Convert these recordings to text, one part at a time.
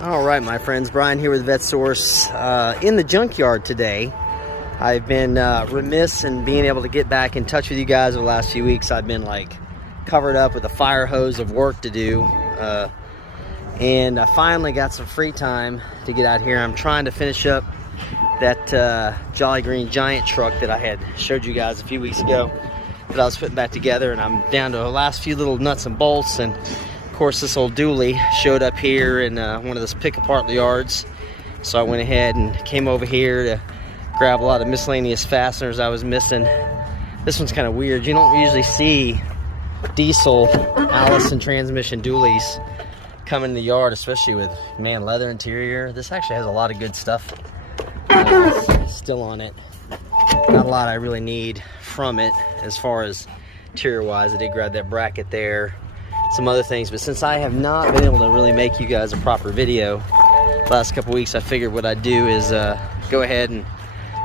All right, my friends, Brian here with VetteSource in the junkyard today. I've been remiss in being able to get back in touch with you guys over the last few weeks. I've been like covered up with a fire hose of work to do, and I finally got some free time to get out here. I'm trying to finish up that Jolly Green Giant truck that I had showed you guys a few weeks ago that I was putting back together, and I'm down to the last few little nuts and bolts. And of course, this old dually showed up here in one of those pick apart yards, so I went ahead and came over here to grab a lot of miscellaneous fasteners I was missing. This one's kind of weird. You don't usually see diesel Allison transmission dualies come in the yard, especially with, man, leather interior. This actually has a lot of good stuff still on it. Not a lot I really need from it as far as interior wise. I did grab that bracket there, some other things, but since I have not been able to really make you guys a proper video the last couple weeks, I figured what I'd do is go ahead and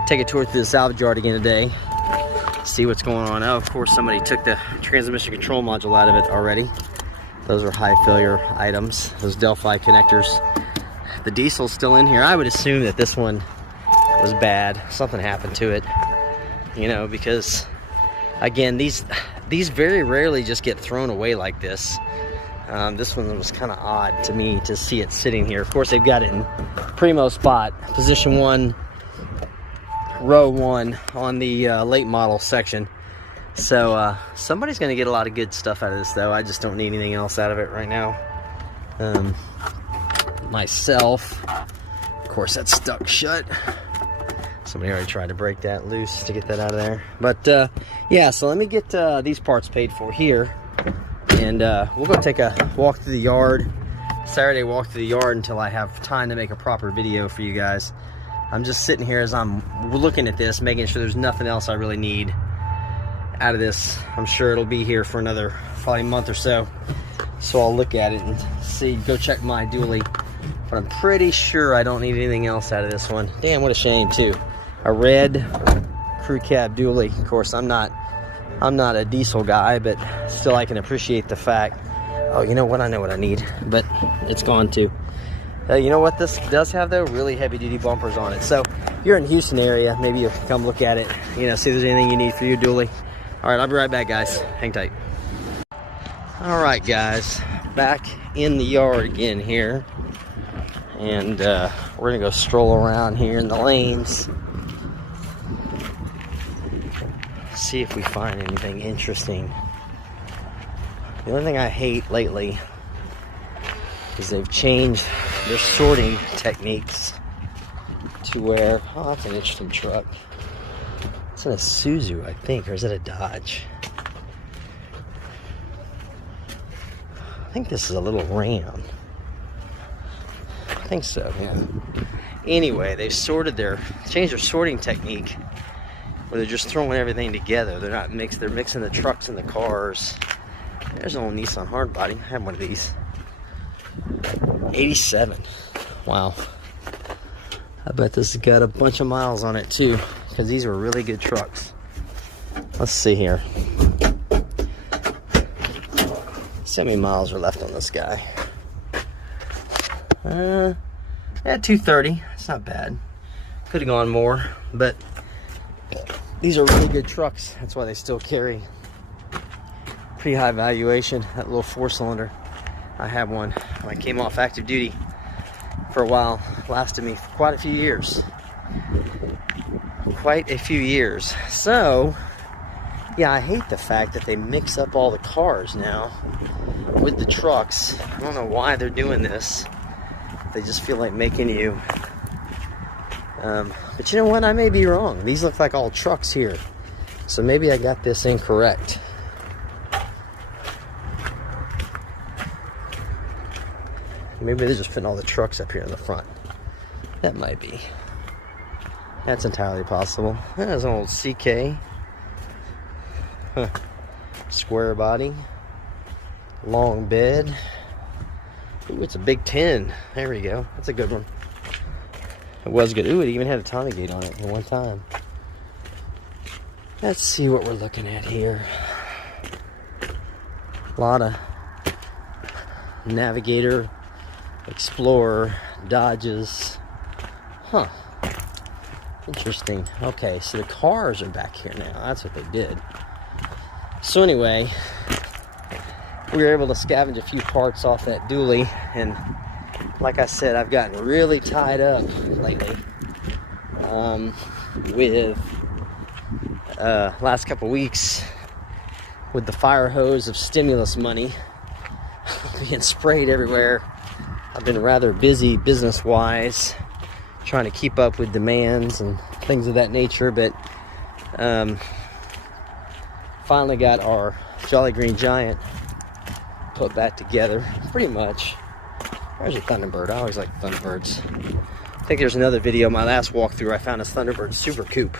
take a tour through the salvage yard again today, see what's going on. Oh, of course, somebody took the transmission control module out of it already. Those are high failure items, those Delphi connectors. The diesel's still in here. I would assume that this one was bad. Something happened to it, you know, because again, these very rarely just get thrown away like this. This one was kind of odd to me to see it sitting here. Of course, they've got it in primo spot, position 1, row 1 on the late model section. So somebody's gonna get a lot of good stuff out of this, though. I just don't need anything else out of it right now. Myself, of course, that's stuck shut. Somebody already tried to break that loose to get that out of there. But yeah, so let me get these parts paid for here, and we'll go take a walk through the yard. Saturday walk through the yard until I have time to make a proper video for you guys. I'm just sitting here as I'm looking at this, making sure there's nothing else I really need out of this. I'm sure it'll be here for another probably month or so, so I'll look at it and see, go check my dually. But I'm pretty sure I don't need anything else out of this one. Damn, what a shame too. A red crew cab dually. Of course, I'm not a diesel guy, but still I can appreciate the fact. Oh, you know what? I know what I need, but it's gone too. You know what this does have, though? Really heavy duty bumpers on it. So if you're in Houston area, maybe you'll come look at it, you know, see if there's anything you need for your dually. All right, I'll be right back, guys. Hang tight. All right, guys, back in the yard again here, and we're gonna go stroll around here in the lanes, see if we find anything interesting. The only thing I hate lately is they've changed their sorting techniques to where, oh, that's an interesting truck. It's an Isuzu, I think, or is it a Dodge? I think this is a little Ram. I think so, yeah. Anyway, they've changed their sorting technique where they're just throwing everything together. They're not mixed, they're mixing the trucks and the cars. There's an old Nissan hardbody. I have one of these. 87. Wow. I bet this has got a bunch of miles on it too, because these were really good trucks. Let's see here. See how many miles are left on this guy. Yeah, 230. It's not bad. Could have gone more, but these are really good trucks. That's why they still carry pretty high valuation. That little 4-cylinder. I had one when I came off active duty for a while. Lasted me for quite a few years. Quite a few years. So, yeah, I hate the fact that they mix up all the cars now with the trucks. I don't know why they're doing this. They just feel like making you. But you know what? I may be wrong. These look like all trucks here. So maybe I got this incorrect. Maybe they're just putting all the trucks up here in the front. That might be. That's entirely possible. There's an old CK. Huh. Square body. Long bed. Ooh, it's a Big 10. There we go. That's a good one. It was good. Ooh, it even had a Tommy gate on it at one time. Let's see what we're looking at here. A lot of Navigator Explorer, Dodges. Huh. Interesting. Okay, so the cars are back here now. That's what they did. So anyway, we were able to scavenge a few parts off that dually, and like I said, I've gotten really tied up lately with last couple weeks with the fire hose of stimulus money being sprayed everywhere. I've been rather busy business-wise, trying to keep up with demands and things of that nature, but finally got our Jolly Green Giant put back together, pretty much. There's a Thunderbird. I always like Thunderbirds. I think there's another video, my last walkthrough, I found a Thunderbird Super Coupe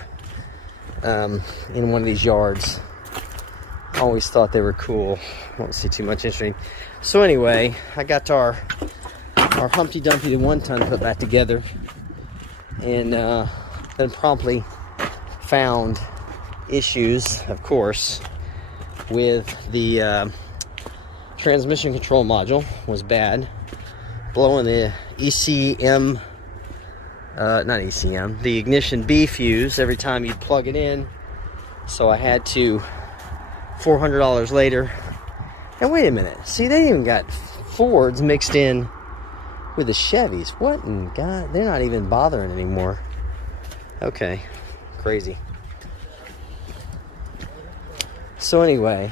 in one of these yards. I always thought they were cool. Won't see too much interesting. So anyway, I got our Humpty Dumpty 1-ton put back together, and then promptly found issues, of course, with the transmission control module was bad, blowing the ECM, not ECM, the ignition B fuse every time you plug it in. So I had to, $400 later, and wait a minute, see, they even got Fords mixed in with the Chevys. What in God? They're not even bothering anymore. Okay, crazy. So anyway,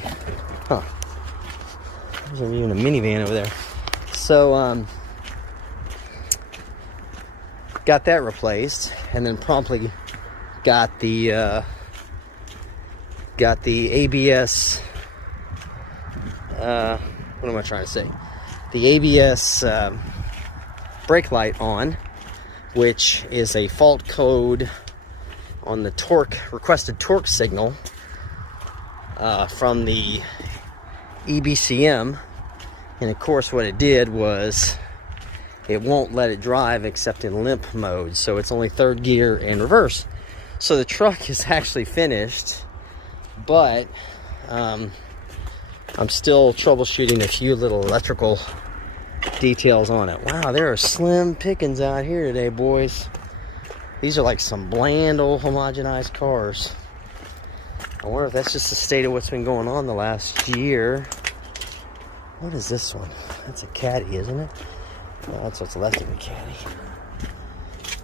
there's even a minivan over there. So got that replaced, and then promptly got the ABS. What am I trying to say? The ABS brake light on, which is a fault code on the requested torque signal from the EBCM. And of course what it did was it won't let it drive except in limp mode, so it's only third gear and reverse. So the truck is actually finished, but I'm still troubleshooting a few little electrical details on it. Wow, there are slim pickings out here today, boys. These are like some bland old homogenized cars. I wonder if that's just the state of what's been going on the last year. What is this one? That's a Caddy, isn't it? No, that's what's left of the Caddy.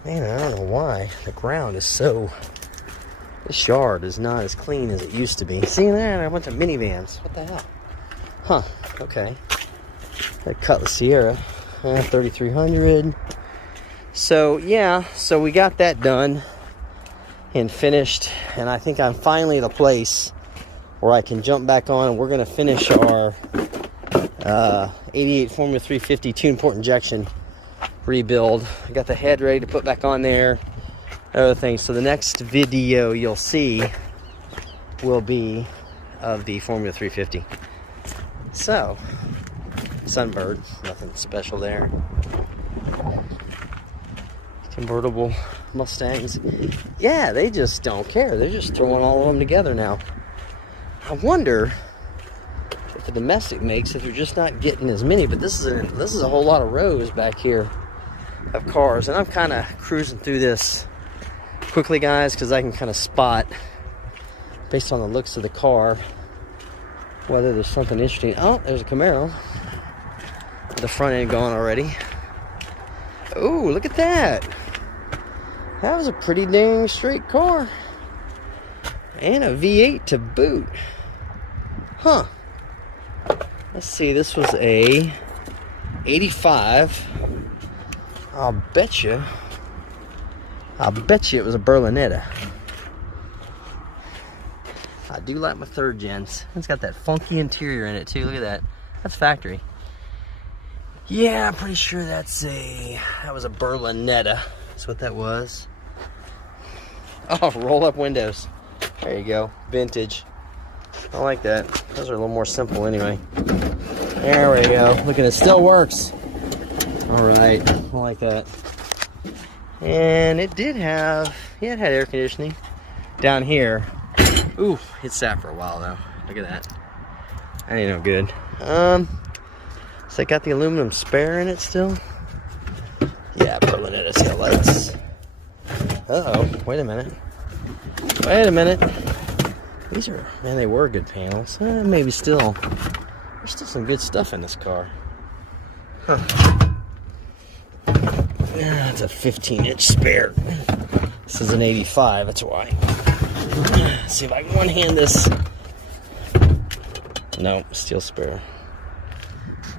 Man, I don't know why the ground is so... This yard is not as clean as it used to be. See that? I went to minivans. What the hell? Huh, okay. That Cutlass Sierra, 3300. So yeah, so we got that done and finished, and I think I'm finally at a place where I can jump back on, and we're going to finish our 88 Formula 350 tune port injection rebuild. I got the head ready to put back on there, other things. So the next video you'll see will be of the Formula 350. So, Sunbird, nothing special there. Convertible Mustangs. Yeah, they just don't care. They're just throwing all of them together now. I wonder if the domestic makes, if you're just not getting as many, but this is a whole lot of rows back here of cars, and I'm kind of cruising through this quickly, guys, because I can kind of spot, based on the looks of the car, whether there's something interesting. Oh, there's a Camaro. The front end gone already. Oh, look at that. That was a pretty dang straight car. And a V8 to boot. Huh. Let's see, this was a 85. I'll bet you it was a Berlinetta. I do like my third gens. It's got that funky interior in it too. Look at that. That's factory. Yeah, I'm pretty sure that was a Berlinetta. That's what that was. Oh, roll up windows. There you go. Vintage. I like that. Those are a little more simple anyway. There we go. Look at it. Still works. Alright. I like that. And it did have, yeah, it had air conditioning down here. Ooh, it sat for a while though. Look at that. That ain't no good. So I got the aluminum spare in it still. Yeah, Berlinetta tail lights. Uh-oh, wait a minute. Wait a minute. These are, man, they were good panels. Maybe still. There's still some good stuff in this car. Huh. Yeah, it's a 15-inch spare. This is an 85, that's why. Let's see if I can one-hand this. No, steel spare.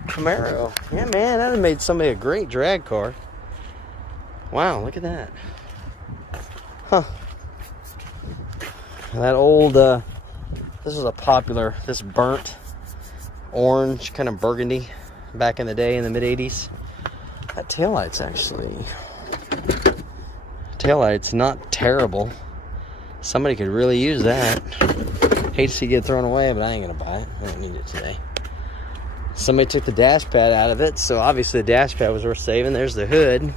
Camaro. Yeah, man, that would have made somebody a great drag car. Wow, look at that. Huh. That old, this was a popular, this burnt orange, kind of burgundy, back in the day in the mid-80s. That taillight's actually, taillight's not terrible. Somebody could really use that. Hate to see it get thrown away, but I ain't gonna buy it. I don't need it today. Somebody took the dash pad out of it, so obviously the dash pad was worth saving. There's the hood.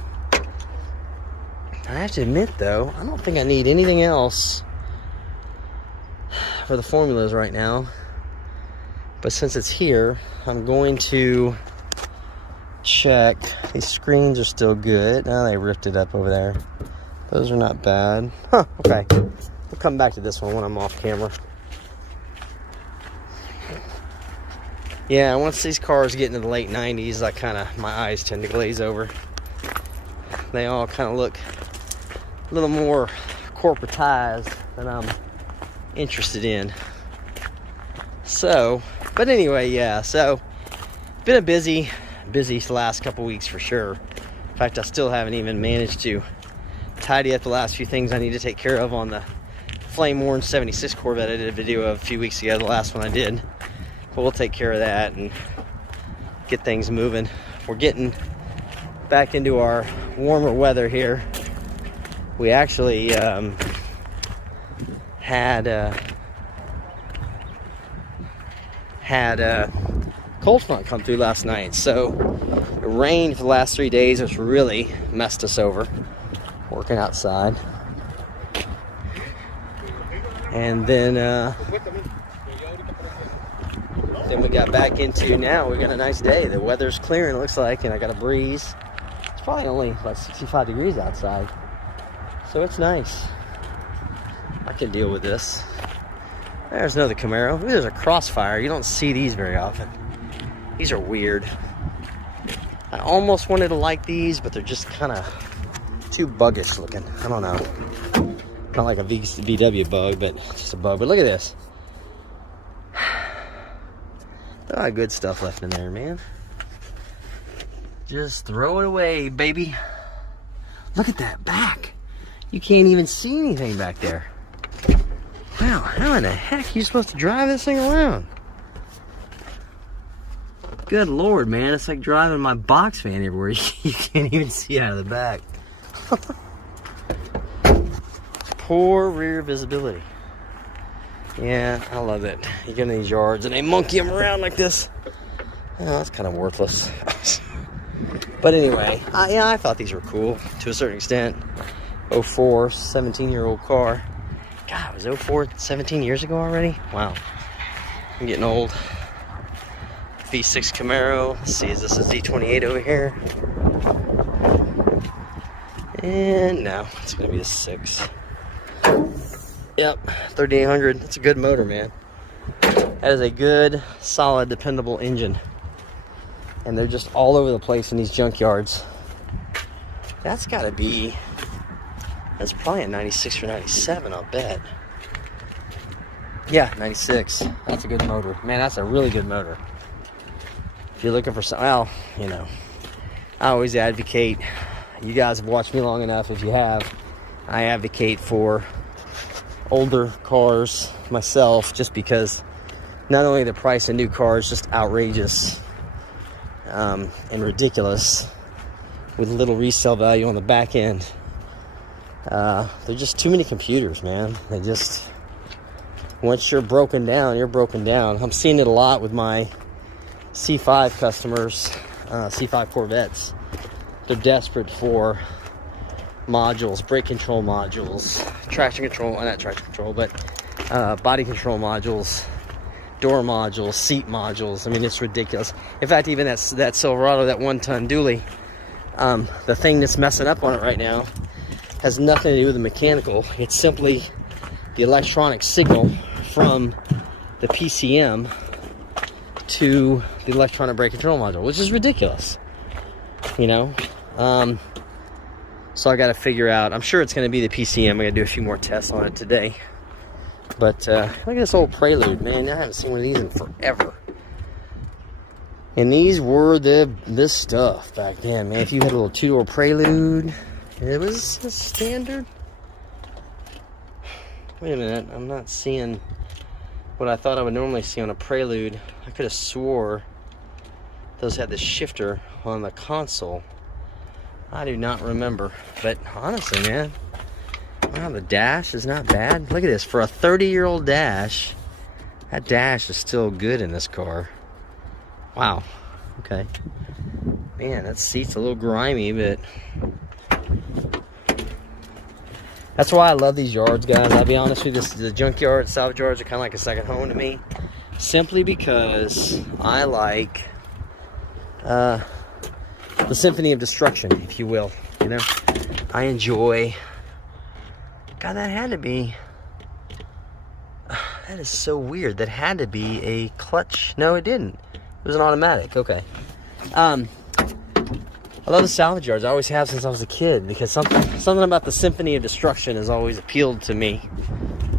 I have to admit, though, I don't think I need anything else for the formulas right now. But since it's here, I'm going to check. These screens are still good. Now they ripped it up over there. Those are not bad. Huh, okay. We'll come back to this one when I'm off camera. Yeah, once these cars get into the late 90s, my eyes tend to glaze over. They all kind of look a little more corporatized than I'm interested in. So, but anyway, yeah, so been a busy last couple weeks for sure. In fact, I still haven't even managed to tidy up the last few things I need to take care of on the Flame Orange 76 Corvette I did a video of a few weeks ago, the last one I did. But we'll take care of that and get things moving. We're getting back into our warmer weather here. We actually had a cold front come through last night, so the rain for the last 3 days has really messed us over working outside. And then we got back into, now we got a nice day. The weather's clearing, it looks like, and I got a breeze. It's probably only about 65 degrees outside, so it's nice. I can deal with this. There's another Camaro. Ooh, there's a Crossfire. You don't see these very often. These are weird. I almost wanted to like these, but they're just kind of too buggish looking. I don't know. Not like a VW bug, but just a bug. But look at this. A lot of good stuff left in there, man. Just throw it away, baby. Look at that back. You can't even see anything back there. Wow, how in the heck are you supposed to drive this thing around? Good Lord, man. It's like driving my box fan everywhere. You can't even see out of the back. Poor rear visibility. Yeah, I love it. You get in these yards and they monkey them around like this. Oh, that's kind of worthless. But anyway, yeah, I thought these were cool to a certain extent. 04, 17-year-old car. God, it was 04, 17 years ago already? Wow. I'm getting old. V6 Camaro. Let's see, is this a Z28 over here? And no, it's going to be a 6. Yep, 3800. That's a good motor, man. That is a good, solid, dependable engine. And they're just all over the place in these junkyards. That's got to be, that's probably a 96 or 97, I'll bet. Yeah, 96. That's a good motor. Man, that's a really good motor. If you're looking for some, well, you know, I always advocate, you guys have watched me long enough. If you have, I advocate for older cars myself, just because not only the price of new cars just outrageous and ridiculous with little resale value on the back end. They're just too many computers, man. They just, once you're broken down, you're broken down. I'm seeing it a lot with my C5 customers, C5 Corvettes. They're desperate for modules, brake control modules, traction control, not traction control, but body control modules, door modules, seat modules. I mean, it's ridiculous. In fact, even that Silverado, that 1-ton dually, The thing that's messing up on it right now has nothing to do with the mechanical. It's simply the electronic signal from the PCM to the electronic brake control module, which is ridiculous, you know. So I got to figure out, I'm sure it's going to be the PCM. I'm going to do a few more tests on it today. But look at this old Prelude, man. I haven't seen one of these in forever. And these were this stuff back then, man. If you had a little two-door Prelude, it was a standard. Wait a minute, I'm not seeing what I thought I would normally see on a Prelude. I could have swore those had the shifter on the console. I do not remember, but honestly, man, wow, the dash is not bad. Look at this, for a 30-year-old dash, that dash is still good in this car. Wow, okay. Man, that seat's a little grimy, but that's why I love these yards, guys. I'll be honest with you, the junkyard, salvage yards are kind of like a second home to me, simply because I like the symphony of destruction, if you will. You know, I enjoy. God, that had to be. That is so weird. That had to be a clutch. No, it didn't. It was an automatic. Okay. I love the salvage yards. I always have since I was a kid, because something about the symphony of destruction has always appealed to me.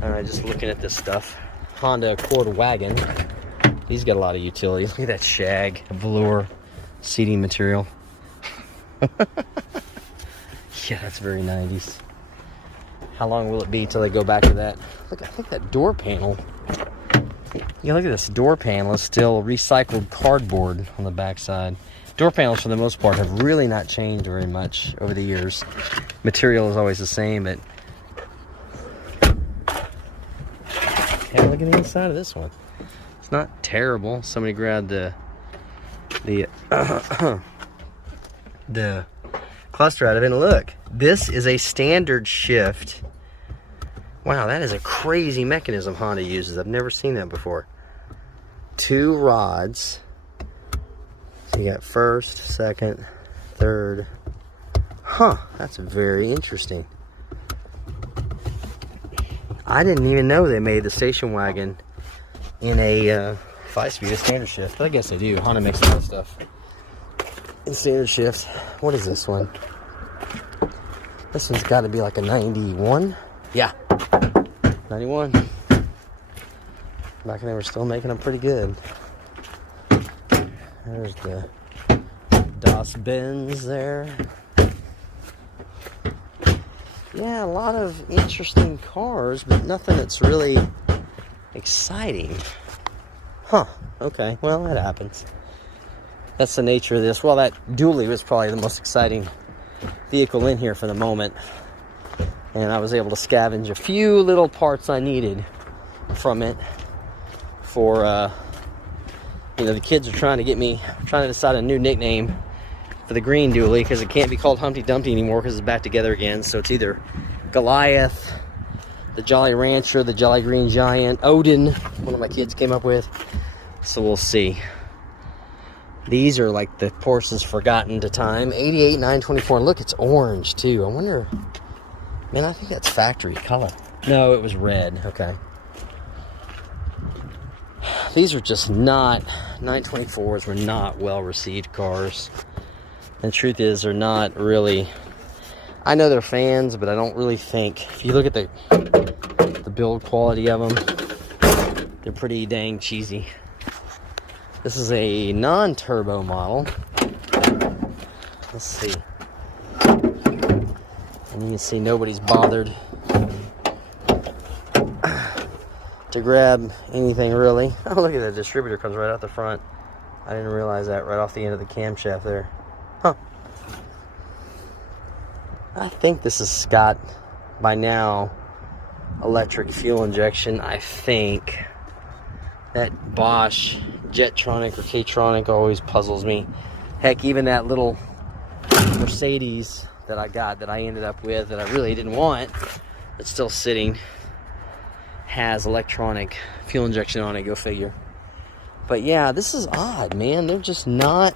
Just looking at this stuff, Honda Accord wagon. He's got a lot of utility. Look at that shag, velour seating material. Yeah, that's very 90s. How long will it be till they go back to that? Look, I think that door panel. Yeah, look at this. Door panel is still recycled cardboard on the backside. Door panels, for the most part, have really not changed very much over the years. Material is always the same, but yeah, look at the inside of this one. It's not terrible. Somebody grabbed the cluster out of it, and look, this is a standard shift. Wow, that is a crazy mechanism Honda uses. I've never seen that before. 2 rods. So you got first, second, third. Huh, that's very interesting. I didn't even know they made the station wagon in a 5-speed, a standard shift. But I guess they do. Honda makes a lot of stuff in standard shift. What is this one? This one's got to be like a 91. Yeah, 91. Back when they were still making them pretty good. There's the Das Benz there. Yeah, a lot of interesting cars, but nothing that's really exciting. Huh, okay, well, that happens. That's the nature of this. Well, that dually was probably the most exciting vehicle in here for the moment. And I was able to scavenge a few little parts I needed from it for, you know, the kids are trying to decide a new nickname for the green dually, because it can't be called Humpty Dumpty anymore because it's back together again. So it's either Goliath, the Jolly Rancher, the Jolly Green Giant, Odin, one of my kids came up with. So we'll see. These are like the Porsche's forgotten to time. 88 924. And look, it's orange too. I wonder, man, I think that's factory color. No, it was red. Okay. These are just not, 924s were not well-received cars. And the truth is, they're not really, I know they're fans, but I don't really think, if you look at the build quality of them, they're pretty dang cheesy. This is a non-turbo model. Let's see. And you can see nobody's bothered to grab anything really. Oh, look at that distributor comes right out the front. I didn't realize that right off the end of the camshaft there. Huh. I think this has got, by now, electric fuel injection. I think that Bosch Jetronic or K-Tronic always puzzles me. Heck, even that little Mercedes that I got, that I ended up with, that I really didn't want, that's still sitting, has electronic fuel injection on it. Go figure. But yeah, this is odd, man. They're just not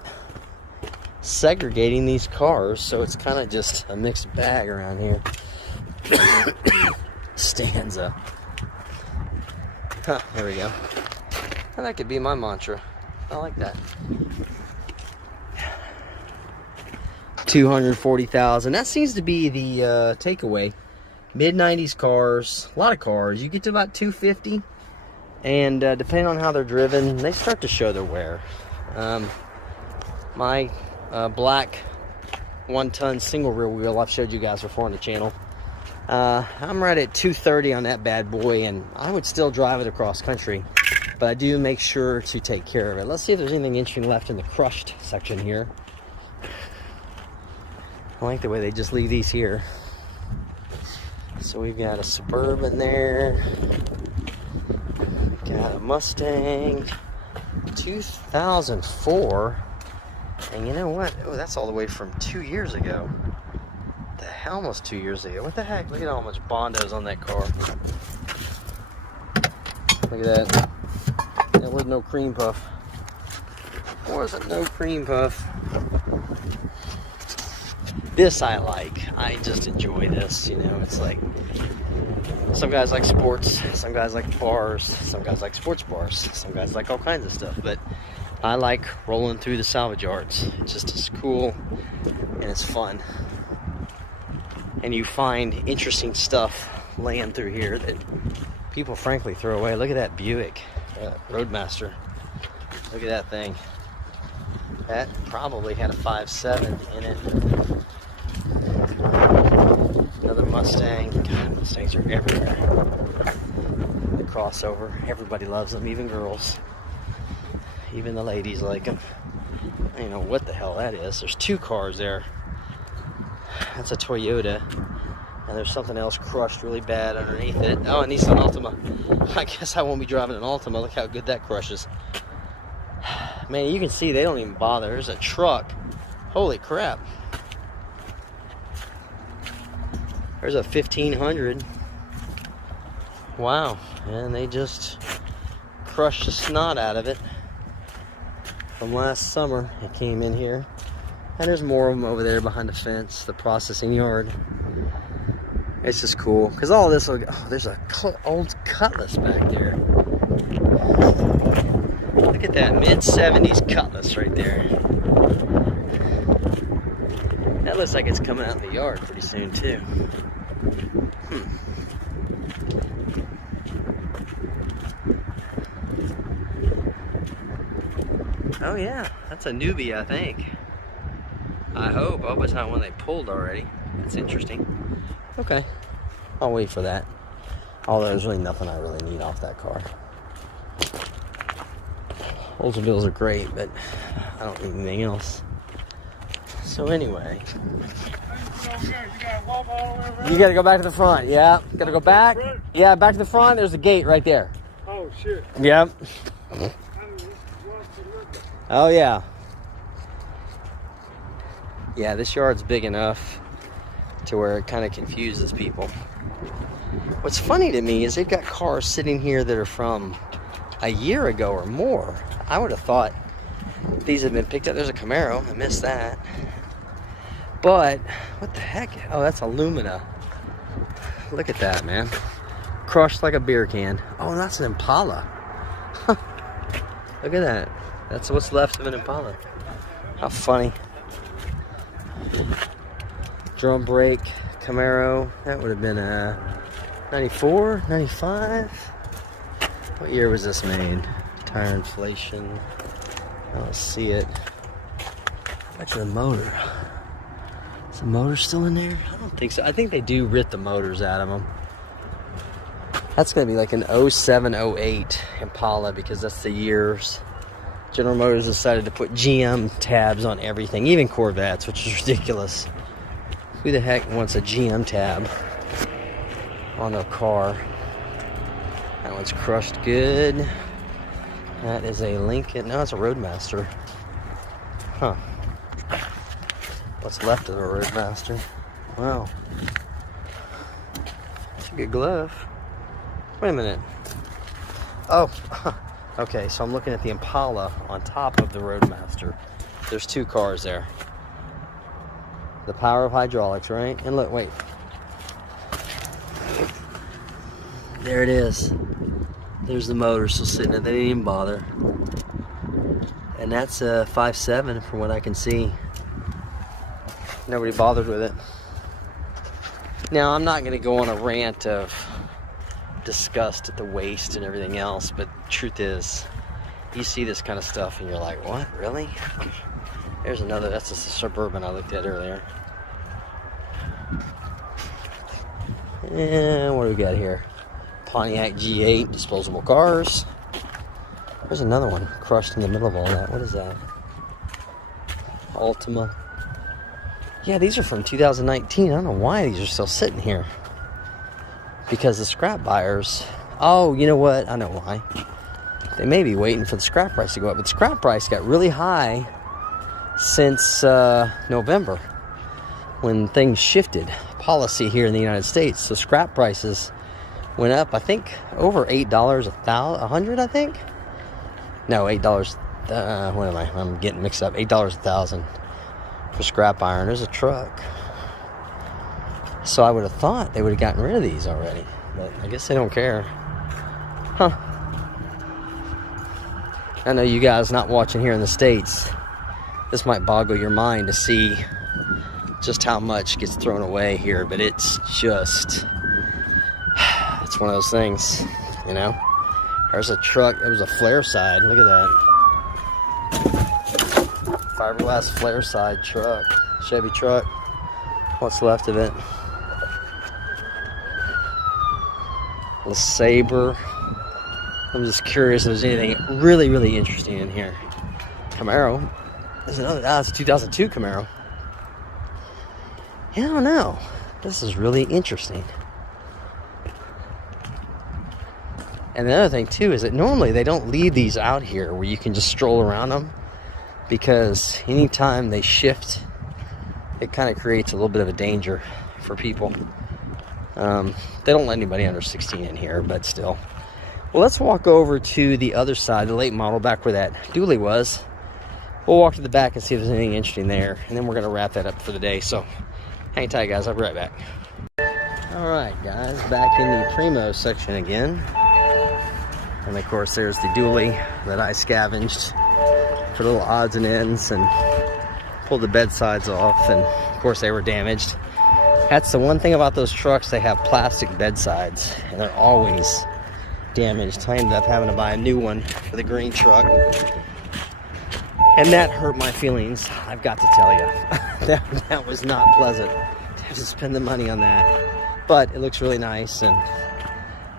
segregating these cars, so it's kind of just a mixed bag around here. Stanza. Huh, there we go. And that could be my mantra. I like that. 240,000. That seems to be the takeaway. Mid-90s cars, a lot of cars. You get to about 250, and depending on how they're driven, they start to show their wear. My black 1-ton single rear wheel I've showed you guys before on the channel. I'm right at 230 on that bad boy, and I would still drive it across country, but I do make sure to take care of it. Let's see if there's anything interesting left in the crushed section here. I like the way they just leave these here. So we've got a Suburban there, got a Mustang 2004, and you know what? Oh, that's all the way from 2 years ago. The hell, almost 2 years ago. What the heck? Look at how much Bondo's on that car. Look at that. There was no cream puff. There wasn't no cream puff. This I like. I just enjoy this, you know. It's like, some guys like sports, some guys like bars, some guys like sports bars, some guys like all kinds of stuff, but I like rolling through the salvage yards. It's just as cool and it's fun. And you find interesting stuff laying through here that people frankly throw away. Look at that Buick Roadmaster. Look at that thing. That probably had a 5.7 in it. Another Mustang. God, Mustangs are everywhere. The crossover. Everybody loves them, even girls. Even the ladies like them. I don't know what the hell that is. There's two cars there. That's a Toyota. And there's something else crushed really bad underneath it. Oh, a Nissan Altima. I guess I won't be driving an Altima. Look how good that crushes. Man, you can see they don't even bother. There's a truck. Holy crap. There's a 1500. Wow. And they just crushed the snot out of it from last summer. It came in here. And there's more of them over there behind the fence, the processing yard. It's just cool. Because all this will, oh, there's a old Cutlass back there. Look at that mid-70s Cutlass right there. That looks like it's coming out in the yard pretty soon too. Oh yeah, that's a newbie, I think. I hope it's not one they pulled already. That's interesting. Okay, I'll wait for that. Although there's really nothing I really need off that car. Oldsmobiles are great, but I don't need anything else. So anyway, you gotta go back to the front. Yeah, gotta go back. Yeah, back to the front. There's a gate right there. Oh shit. Yep. Oh yeah. Yeah, this yard's big enough to where it kind of confuses people. What's funny to me is they've got cars sitting here that are from a year ago or more. I would have thought these had been picked up. There's a Camaro. I missed that. But what the heck? Oh, that's Alumina. Look at that, man. Crushed like a beer can. Oh, that's an Impala. Look at that. That's what's left of an Impala. How funny. Drum brake Camaro. That would have been a 94, 95. What year was this made? Tire inflation. I don't see it. Back to the motor. Is the motor still in there? I don't think so. I think they do rip the motors out of them. That's going to be like an 07, 08 Impala because that's the years. General Motors decided to put GM tabs on everything, even Corvettes, which is ridiculous. Who the heck wants a GM tab on their car? That one's crushed good. That is a Lincoln. No, it's a Roadmaster. Huh. What's left of the Roadmaster? Wow. It's a good glove. Wait a minute. Oh, okay, so I'm looking at the Impala on top of the Roadmaster. There's two cars there. The power of hydraulics, right? And look, wait. There it is. There's the motor still sitting there. They didn't even bother. And that's a 5.7 from what I can see. Nobody bothered with it. Now, I'm not going to go on a rant of disgust at the waste and everything else, but the truth is, you see this kind of stuff and you're like, what, really? There's another, that's just a Suburban I looked at earlier. And what do we got here? Pontiac G8 disposable cars. There's another one crushed in the middle of all that. What is that? Altima. Yeah, these are from 2019. I don't know why these are still sitting here. Because the scrap buyers... Oh, you know what? I know why. They may be waiting for the scrap price to go up. But the scrap price got really high since November, when things shifted policy here in the United States. So scrap prices went up, I think, over $8 a hundred, I think? No, $8, what am I? I'm getting mixed up. $8 a thousand for scrap iron. There's a truck. So I would have thought they would have gotten rid of these already, but I guess they don't care. Huh. I know you guys not watching here in the States, this might boggle your mind to see just how much gets thrown away here, but it's just, it's one of those things, you know? There's a truck, it was a flare side, look at that. Fiberglass flare side truck, Chevy truck, what's left of it. A Sabre. I'm just curious if there's anything really, really interesting in here. Camaro. There's another, it's a 2002 Camaro. Yeah, I don't know. This is really interesting. And the other thing too is that normally they don't leave these out here where you can just stroll around them, because anytime they shift, it kind of creates a little bit of a danger for people. They don't let anybody under 16 in here, but still. Well, let's walk over to the other side, the late model, back where that dually was. We'll walk to the back and see if there's anything interesting there, and then we're going to wrap that up for the day. So hang tight, guys. I'll be right back. All right, guys, back in the Primo section again. And of course, there's the dually that I scavenged for little odds and ends and pulled the bed sides off, and of course they were damaged. That's the one thing about those trucks, they have plastic bed sides and they're always damaged. I ended up having to buy a new one for the green truck, and that hurt my feelings, I've got to tell you. that was not pleasant to have to spend the money on that, but it looks really nice, and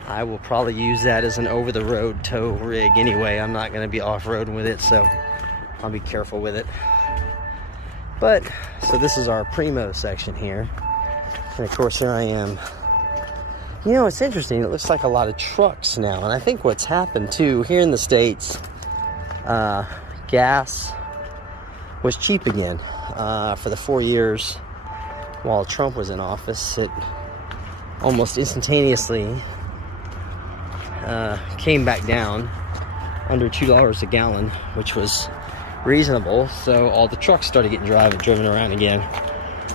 I will probably use that as an over-the-road tow rig anyway. I'm not going to be off-roading with it, so I'll be careful with it. But, so this is our Primo section here. And of course, here I am. You know, it's interesting. It looks like a lot of trucks now. And I think what's happened, too, here in the States, gas was cheap again. For the 4 years while Trump was in office, it almost instantaneously came back down under $2 a gallon, which was reasonable. So all the trucks started getting driven around again.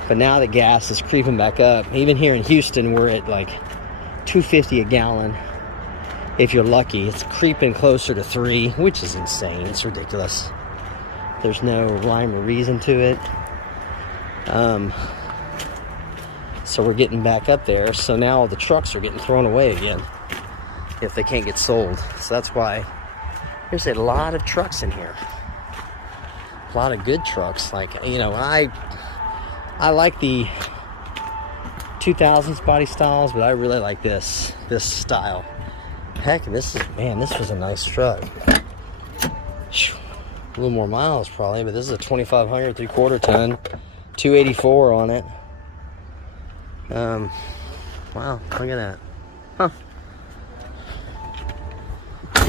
But now the gas is creeping back up. Even here in Houston, we're at like $2.50 a gallon. If you're lucky, it's creeping closer to $3, which is insane. It's ridiculous. There's no rhyme or reason to it. So we're getting back up there. So now all the trucks are getting thrown away again if they can't get sold. So that's why there's a lot of trucks in here. A lot of good trucks. Like, you know, I like the 2000s body styles, but I really like this style. Heck, this was a nice truck. A little more miles probably, but this is a 2500 3/4 ton, 284 on it. Wow, look at that. Huh.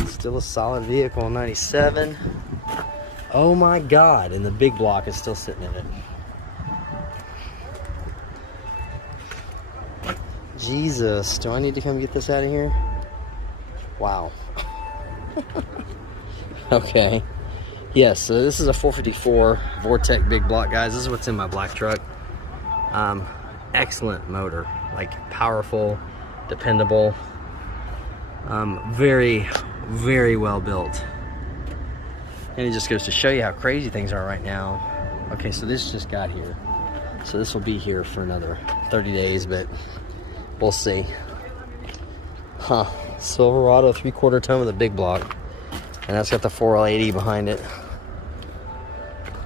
Still a solid vehicle, 97. Oh my God, and the big block is still sitting in it. Jesus, do I need to come get this out of here? Wow. Okay. Yes, so this is a 454 Vortec big block, guys. This is what's in my black truck. Excellent motor, like powerful, dependable, very, very well built. And it just goes to show you how crazy things are right now. Okay, so this just got here. So this will be here for another 30 days, but we'll see. Huh, Silverado 3/4 ton with a big block. And that's got the 4L80 behind it.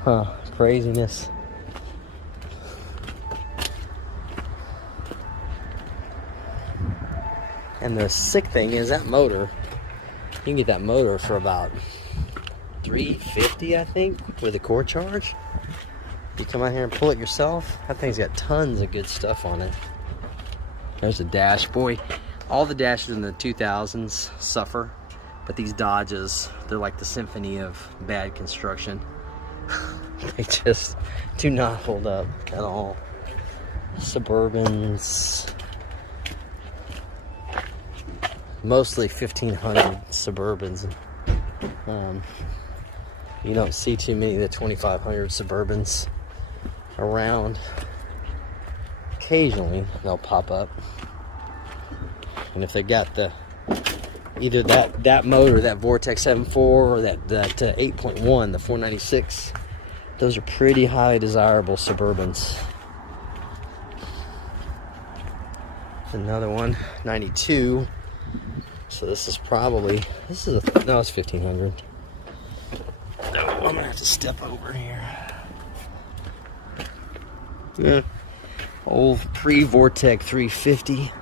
Huh, craziness. And the sick thing is that motor, you can get that motor for about $350, I think, with a core charge. You come out here and pull it yourself. That thing's got tons of good stuff on it. There's a dash. Boy, all the dashes in the 2000s suffer, but these Dodges, they're like the symphony of bad construction. They just do not hold up at all. Suburbans, mostly 1500 Suburbans. You don't see too many of the 2500 Suburbans around. Occasionally they'll pop up, and if they got the either that motor, that Vortex 7.4, or that 8.1, the 496, those are pretty highly desirable Suburbans. Another one, 92. So this is probably, no, it's 1500. No, I'm gonna have to step over here. Yeah, old pre-Vortex 350.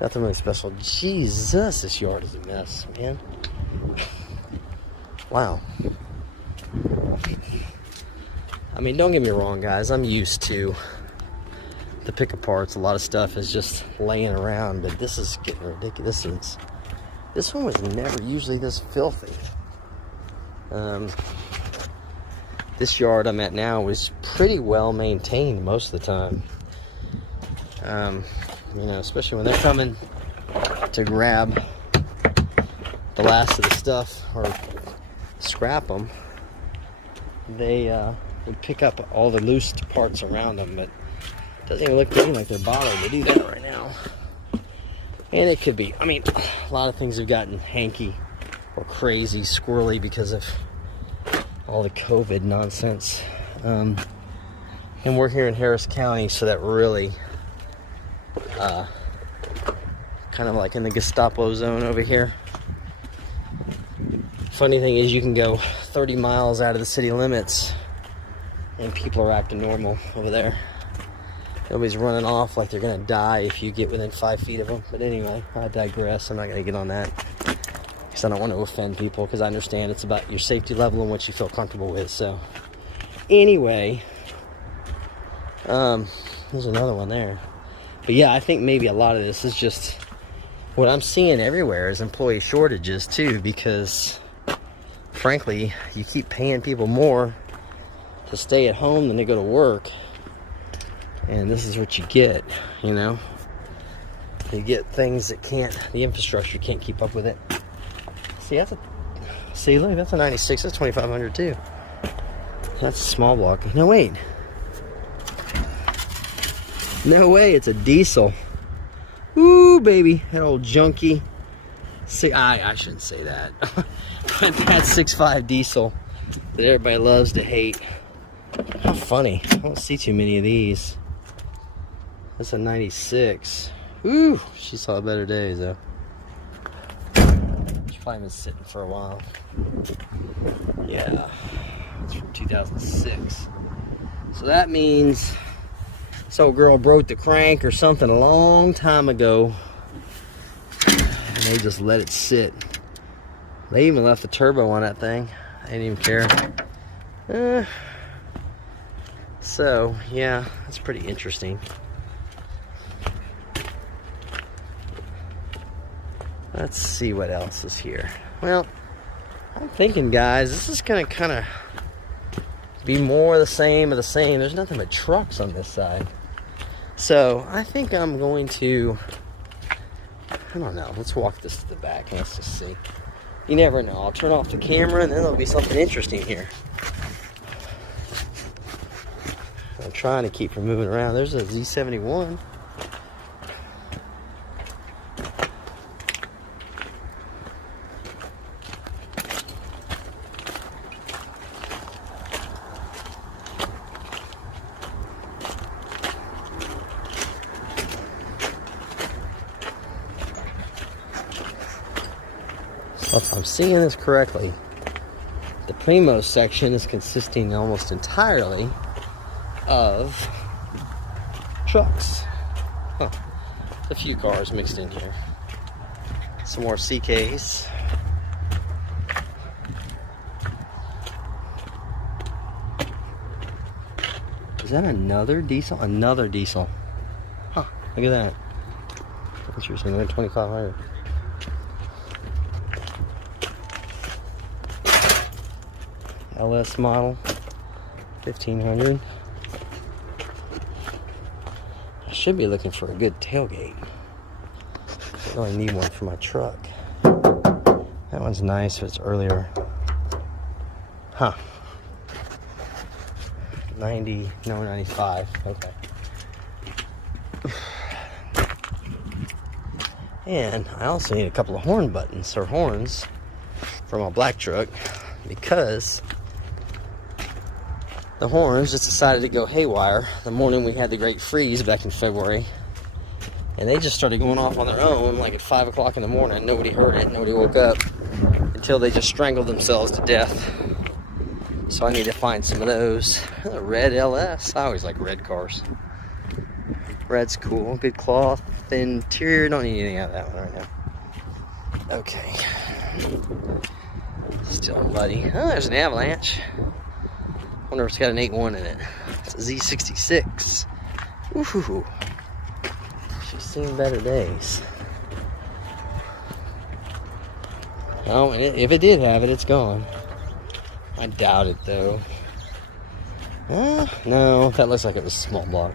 Nothing really special. Jesus, this yard is a mess, man. Wow. I mean, don't get me wrong, guys. I'm used to the pick aparts. A lot of stuff is just laying around, but this is getting ridiculous. This one was never usually this filthy. This yard I'm at now is pretty well maintained most of the time. You know, especially when they're coming to grab the last of the stuff or scrap them, they would pick up all the loose parts around them, but it doesn't even look to me like they're bothering to do that right now. And it could be, I mean, a lot of things have gotten hanky or crazy, squirrely because of all the COVID nonsense. And we're here in Harris County, so that really kind of like in the Gestapo zone over here. Funny thing is, you can go 30 miles out of the city limits and people are acting normal over there. Nobody's running off like they're gonna die if you get within 5 feet of them. But anyway, I digress. I'm not gonna get on that because I don't want to offend people, because I understand it's about your safety level and what you feel comfortable with. So anyway, there's another one there. But yeah, I think maybe a lot of this is just what I'm seeing everywhere is employee shortages too, because frankly, you keep paying people more to stay at home than to go to work. And this is what you get, you know? You get things that the infrastructure can't keep up with it. See, look, that's a 96, that's 2500 too. That's a small block. No, wait. No way, it's a diesel. Ooh, baby, that old junkie. See, I shouldn't say that. But that 6.5 diesel that everybody loves to hate. How funny. I don't see too many of these. That's a 96. Ooh, she saw better days though. She's probably been sitting for a while. Yeah, it's from 2006. So that means this old girl broke the crank or something a long time ago, and they just let it sit. They even left the turbo on that thing. I didn't even care. So yeah, that's pretty interesting. Let's see what else is here. Well, I'm thinking, guys, this is gonna kind of be more of the same of the same. There's nothing but trucks on this side. So I think I'm going to, I don't know, let's walk this to the back and let's just see. You never know. I'll turn off the camera and then there'll be something interesting here. I'm trying to keep from moving around. There's a Z71. So if I'm seeing this correctly, the Primo section is consisting almost entirely of trucks. Huh. A few cars mixed in here. Some more CKs. Is that another diesel? Another diesel. Huh, look at that. Interesting, another 2500. LS model, 1500. I should be looking for a good tailgate. I really need one for my truck. That one's nice, but it's earlier. Huh. 90, no, 95. Okay. And I also need a couple of horn buttons or horns for my black truck, because the horns just decided to go haywire the morning we had the great freeze back in February. And they just started going off on their own like at 5 o'clock in the morning. Nobody heard it, nobody woke up, until they just strangled themselves to death. So I need to find some of those. A red LS. I always like red cars. Red's cool. Good cloth. Interior. Don't need anything out of that one right now. Okay. Still muddy. Oh, there's an Avalanche. Wonder if it's got an 8.1 in it. It's a Z66. Ooh. She's seen better days. Oh, and if it did have it, it's gone. I doubt it, though. No, that looks like it was a small block.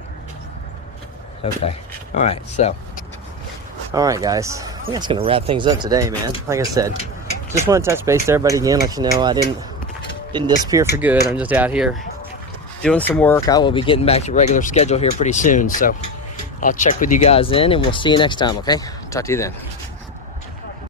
Okay. Alright, so. Alright, guys. I think that's going to wrap things up today, man. Like I said, just want to touch base with everybody again, let you know I didn't disappear for good. I'm just out here doing some work. I will be getting back to regular schedule here pretty soon. So I'll check with you guys then, and we'll see you next time, okay? Talk to you then.